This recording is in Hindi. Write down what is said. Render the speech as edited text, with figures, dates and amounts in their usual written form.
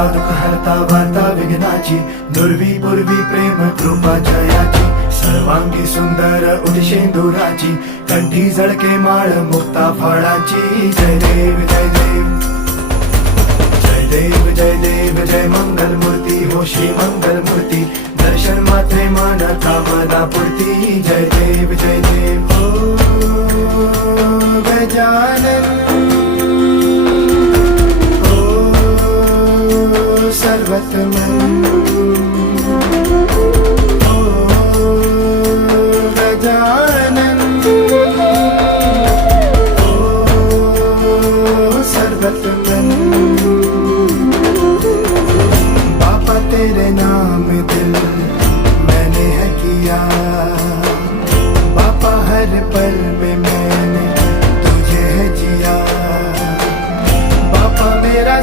हरता दुःख हरता वार्ता विघ्नाची, दुर्वी पूर्वी प्रेम कृपा जयाची, सर्वांगी सुंदर उदिशेंदुराची, कंठी झळके माळ मुक्ता फळाची. जय देव जय देव जय देव जय देव जय मंगल मूर्ती हो श्री मंगल मूर्ती, दर्शन मात्रे मन कामना पूर्ती. जय देव जय देव हो गजानन हो सर्वतमन.